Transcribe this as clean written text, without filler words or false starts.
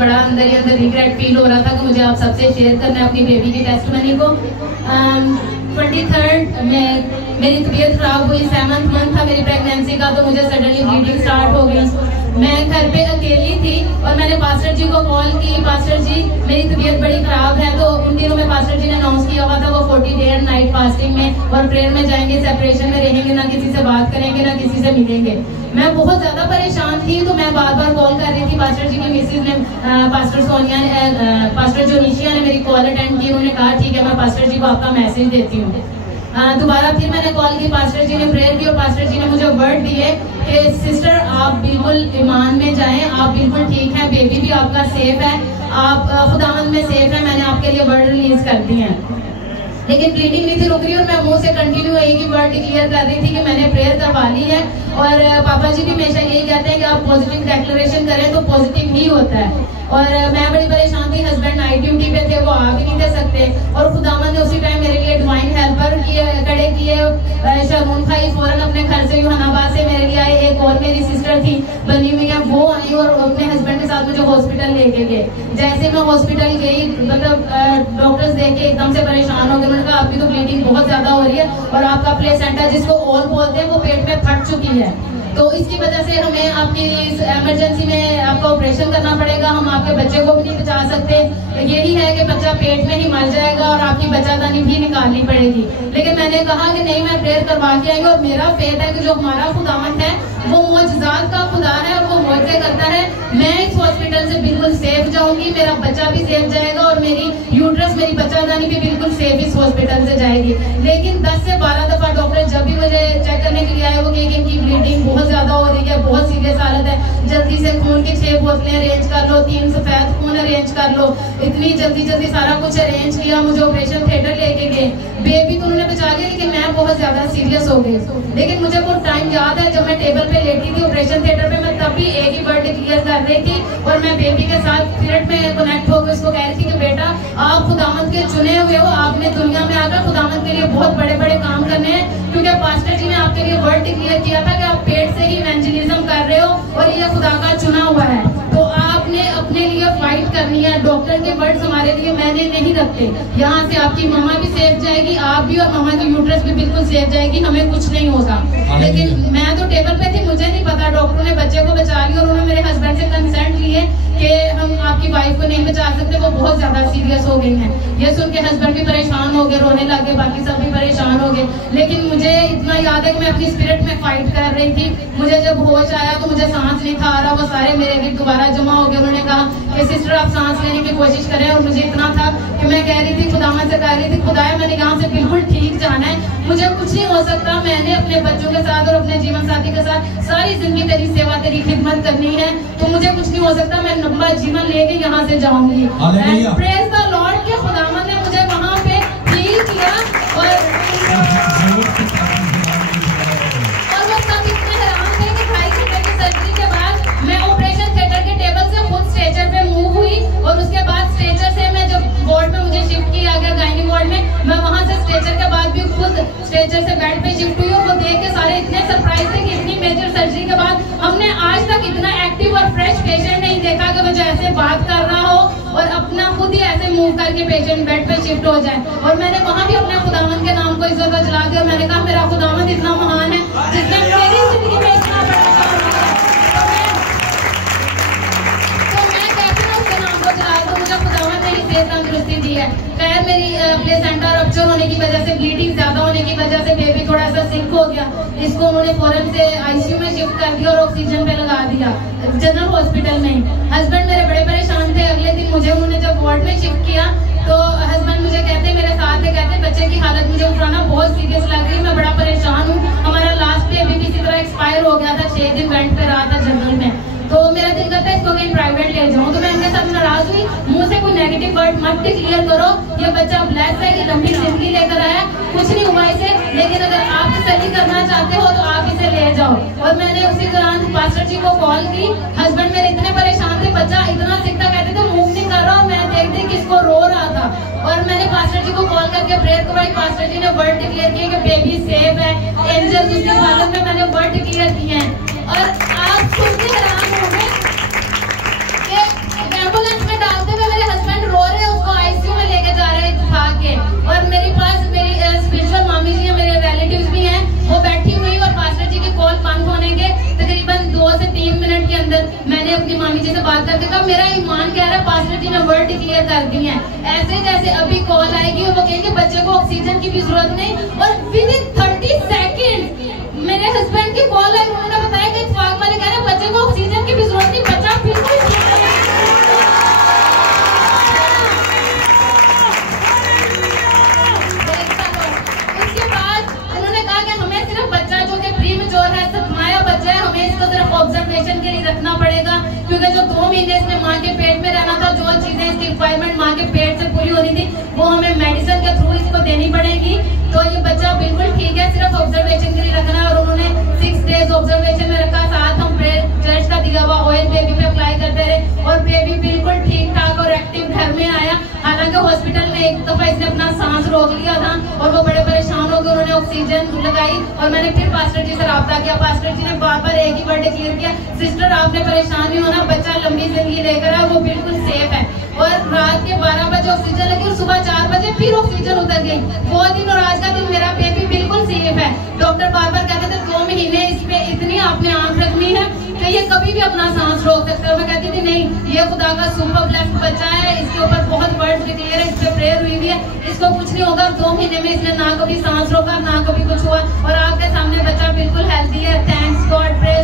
बड़ा अंदर ही अंदर रिग्रेट फील हो रहा था कि मुझे आप सबसे शेयर करना है अपनी बेबी की टेस्टमनी को। 23rd में मेरी तबीयत खराब हुई, 7th मंथ था मेरी प्रेगनेंसी का, तो मुझे सडनली ब्लीडिंग स्टार्ट हो गई। मैं घर पे अकेली थी और मैंने पास्टर जी को कॉल की, पास्टर जी मेरी तबीयत बड़ी खराब है। तो उन दिनों में पास्टर जी ने अनाउंस किया हुआ था वो 40 डे एंड नाइट फास्टिंग में और प्रेयर में जाएंगे, सेपरेशन में रहेंगे, ना किसी से बात करेंगे ना किसी से मिलेंगे। मैं बहुत ज्यादा परेशान थी, तो मैं बार बार कॉल कर रही थी। पास्टर जी की मिसेज ने, पास्टर सोनिया ने, पास्टर जोनिशिया ने मेरी कॉल अटेंड की। उन्होंने कहा ठीक है मैं पास्टर जी को आपका मैसेज देती हूँ। दोबारा फिर मैंने कॉल की, पास्टर जी ने प्रेयर की और पास्टर जी ने मुझे वर्ड दिए कि सिस्टर आप बिल्कुल ईमान में जाएं, आप बिल्कुल ठीक हैं, बेबी भी आपका सेफ है, आप खुदावंद में सेफ है। मैंने आपके लिए वर्ड रिलीज कर दिए हैं। लेकिन ब्लीडिंग नहीं थी रुक रही और मैं मुंह से कंटिन्यू यही की वर्ड डिक्लेयर कर रही थी कि मैंने प्रेयर करवा ली है। और पापा जी भी हमेशा यही कहते हैं कि आप पॉजिटिव डेक्लेरेशन करें तो पॉजिटिव ही होता है। और मैं बड़ी परेशान थी, हस्बैंड नाइट ड्यूटी पे थे, वो आ भी नहीं दे सकते। और खुदावंद ने उसी टाइम मेरे लिए डिवाइन हेल्पर खड़े किए। शर्मून भाई फौरन अपने घर से यूहानाबाद से मेरे लिए आए। एक और मेरी सिस्टर थी बनी हुई है, वो आई और अपने हस्बैंड के साथ मुझे हॉस्पिटल लेके गए। जैसे मैं हॉस्पिटल गई, मतलब डॉक्टर्स देख के एकदम से परेशान हो गए। उन्होंने कहा आपकी तो ब्लीडिंग बहुत ज्यादा हो रही है और आपका प्लेसेंटा जिसको ओल बोलते हैं वो पेट में फट चुकी है, तो इसकी वजह से हमें आपकी इमरजेंसी में आपका ऑपरेशन करना पड़ेगा, हम आपके बच्चे को भी नहीं बचा सकते। यही है कि बच्चा पेट में ही मर जाएगा और आपकी बच्चादानी भी निकालनी पड़ेगी। लेकिन मैंने कहा कि नहीं, मैं प्रेयर करवा के आएंगे और मेरा फेथ है कि जो हमारा खुदावंद है वो मौजज़ात का खुदा है और वो मौजे करता है। मैं इस हॉस्पिटल से बिल्कुल सेफ जाऊंगी, मेरा बच्चा भी सेफ जाएगा और मेरी यूट्रस, मेरी बच्चादानी भी बिल्कुल सेफ इस हॉस्पिटल से जाएगी। लेकिन 10 से 12 दफा डॉक्टर जब भी मुझे चेक करने के लिए आए वो कहेंगे इनकी ब्लीडिंग बहुत ज्यादा हो रही है, बहुत सीरियस हालत है, जल्दी से खून की 6 बोतलें अरेंज कर लो, 3 सफेद खून अरेंज कर लो। इतनी जल्दी सारा कुछ अरेंज किया, मुझे ऑपरेशन थिएटर लेके गए। बेबी तो उन्होंने बचा लिया लेकिन मैं बहुत ज्यादा सीरियस हो गई। लेकिन मुझे वो टाइम याद है जब मैं टेबल पे लेटी थी ऑपरेशन थिएटर पे, मैं तब भी एक ही वर्ड क्लियर कर रही थी और मैं बेबी के साथ स्पिरिट में कनेक्ट होकर उसको कह रही थी कि बेटा आप खुदावंद के चुने हुए हो, आपने दुनिया में आकर खुदावंद के लिए बहुत बड़े बड़े काम करने हैं, क्योंकि पास्टर जी ने आपके लिए वर्ड डिक्लेयर किया था कि आप पेट से ही इवेंजलिज्म कर रहे हो और ये खुदा का चुना हुआ है, तो आपने अपने लिए फाइट करनी है। डॉक्टर के वर्ड्स हमारे लिए मैंने नहीं रखते। यहाँ से आपकी मामा भी सेफ जाएगी, आप भी, और मामा की यूट्रस भी बिल्कुल सेफ जाएगी, हमें कुछ नहीं होगा। लेकिन मैं तो टेबल पे थी, मुझे नहीं पता, डॉक्टर ने बच्चे को बचा लिया और उन्होंने मेरे हस्बैंड से कंसेंट लिए कि हम आपकी वाइफ को नहीं बचा सकते, वो बहुत ज्यादा सीरियस हो गई हैं। ये सुन के हस्बैंड भी परेशान हो गए, रोने लगे, बाकी सब भी परेशान हो गए। लेकिन मुझे इतना याद है कि मैं अपनी स्पिरिट में फाइट कर रही थी। मुझे जब होश आया तो मुझे सांस नहीं था आ रहा, वो सारे मेरे भी दोबारा जमा हो गए। उन्होंने कहा कि सिस्टर आप सांस लेने की कोशिश करें, और मुझे इतना था कि मैं कह रही थी खुदावंद से कह रही थी खुदाया मैंने यहाँ से बिल्कुल ठीक जाना है, मुझे कुछ नहीं हो सकता, मैंने अपने बच्चों के साथ और अपने जीवन साथी के साथ सारी जिंदगी तेरी सेवा तेरी खिदमत करनी है, तो मुझे कुछ नहीं हो सकता, मैं लंबा जीवन लेके यहाँ से जाऊंगी। प्रेज द लॉर्ड के खुदावंद ने मुझे वहाँ पे ठीक किया और वो सब इतने हैरान थे कि 2.5 घंटे की सर्जरी के बाद मैं ऑपरेशन थिएटर के टेबल से खुद स्ट्रेचर पे मूव हुई और उसके बाद स्ट्रेचर से मैं जब वार्ड में मुझे शिफ्ट किया गया गायनी वार्ड में, मैं वहाँ से स्ट्रेचर के बाद भी खुद स्ट्रेचर से बेड पे शिफ्ट हुई और वो देख के सारे इतने सरप्राइज थे कि इतनी मेजर सर्जरी के बाद हमने आज तक इतना एक्टिव और फ्रेश पेशेंट नहीं देखा कि वो जो ऐसे बात कर रहा हो और अपना खुद ही ऐसे मूव करके पेशेंट बेड पे शिफ्ट हो जाए। और मैंने वहाँ भी अपने खुदावंद के नाम को इज्जत जला दिया। मैंने कहा मेरा खुदावंद इतना महान है जिसने मेरी जिंदगी में इतना बड़ा काम किया, तो मैं कहती हूँ उसके नाम को जला दो। मुझे खुदावंद ने ही सेहत तंदुरुस्ती दी है। खैर मेरी प्लेसेंटा रप्चर होने की वजह से, ब्लीडिंग ज्यादा होने की वजह से बेबी थोड़ा सा सिक हो गया। इसको उन्होंने फौरन से आईसीयू में शिफ्ट कर दिया और ऑक्सीजन पे लगा दिया जनरल हॉस्पिटल में। हस्बैंड मेरे बड़े परेशान थे। अगले दिन मुझे उन्होंने जब वार्ड में शिफ्ट किया तो हस्बैंड मुझे कहते मेरे साथ थे, कहते बच्चे की हालत मुझे उठाना बहुत सीरियस लग रही है, मैं बड़ा परेशान हूँ, हमारा लास्ट बेबी भी इसी तरह एक्सपायर हो गया था, 6 दिन बेड पे रहा था जनरल में, तो मेरा दिल करता है इसको कहीं प्राइवेट ले जाऊँ। तो मैं उनके साथ नाराज हुई, मुंह से कोई नेगेटिव वर्ड मत डिक्लेयर करो, ये बच्चा ब्लेस्ड है, ये लंबी जिंदगी लेकर आया, कुछ नहीं हुआ इसे, लेकिन अगर आप तसल्ली करना चाहते हो तो आप इसे ले जाओ। और मैंने उसी दौरान पास्टर जी को कॉल की। हस्बैंड मेरे इतने परेशान थे, बच्चा इतना सिकता, कहते थे मूव नहीं कर रहा, मैं देखती किसको रो रहा था। और मैंने पास्टर जी को कॉल करके प्रेयर करवाई। पास्टर जी ने वर्ड डिक्लेयर किया कि बेबी सेफ है, एंजल उसकी हालत में मैंने वर्ड डिक्लेयर किए हैं। और आप सुन के हैरान होंगे कि एम्बुलेंस मेरा ईमान कह रहा है पास्टर जी ने वर्ड डिक्लेयर कर दी है। ऐसे जैसे अभी कॉल आएगी और वो कहेंगे बच्चे को ऑक्सीजन की भी जरूरत नहीं, और विद इन 30 सेकेंड मेरे हस्बैंड की कॉल आई, उन्होंने बताया कि इत्तेफाक वाले कह रहे हैं बच्चे को ऑक्सीजन की भी जरूरत नहीं, बच्चा बिल्कुल ठीक है। उसके बाद उन्होंने कहा कि हमें सिर्फ बच्चा जो कि प्रीमेच्योर है, सतमाया बच्चा है, हमें इसको सिर्फ ऑब्जर्वेशन के लिए रखना पड़ेगा, क्योंकि जो 2 महीने इसने माँ के पेट में रहना था, जो चीजें इसकी रिक्वायरमेंट माँ के पेट से पूरी होनी थी वो हमें मेडिसिन के थ्रू इसको देनी पड़ेगी। तो ये बच्चा बिल्कुल ठीक है, सिर्फ ऑब्जर्वेशन के लिए रखना। और उन्होंने 6 डेज ऑब्जर्वेशन में रखा, साथ हम चर्च का दिया हुआ ऑयल बेबी पे अप्लाई करते रहे, और बेबी बिल्कुल ठीक ठाक और एक्टिव घर में आया। हालांकि हॉस्पिटल में एक दफा इसने अपना सांस रोक लिया था और वो बड़े परेशान हो गए, उन्होंने ऑक्सीजन लगाई और मैंने फिर पास्टर जी से राब्ता किया। पास्टर जी ने बार एक ही वर्ड क्लियर किया, सिस्टर आपने परेशान नहीं होना, बच्चा लंबी जिंदगी लेकर है, वो बिल्कुल सेफ है। और रात के 12 बजे ऑक्सीजन लगी और सुबह 4 बजे फिर ऑक्सीजन उतर गई। वो दिन और आज का दिन मेरा बेबी बिल्कुल सेफ है। डॉक्टर बार कहते थे 2 महीने इस पे इतनी आपने आंख रखनी है कि ये कभी भी अपना सांस रोक सकता है। मैं कहती थी नहीं, ये खुदा का सुपर ब्लेस्ड बच्चा है, इसके ऊपर बहुत वर्ड डिक्लेयर है, इस पे प्रेयर हुई है, इसको कुछ नहीं होगा। 2 महीने में इसने ना कभी सांस रोका, ना कभी कुछ हुआ, और आपके सामने बच्चा बिल्कुल हेल्दी है। Thanks God, prayer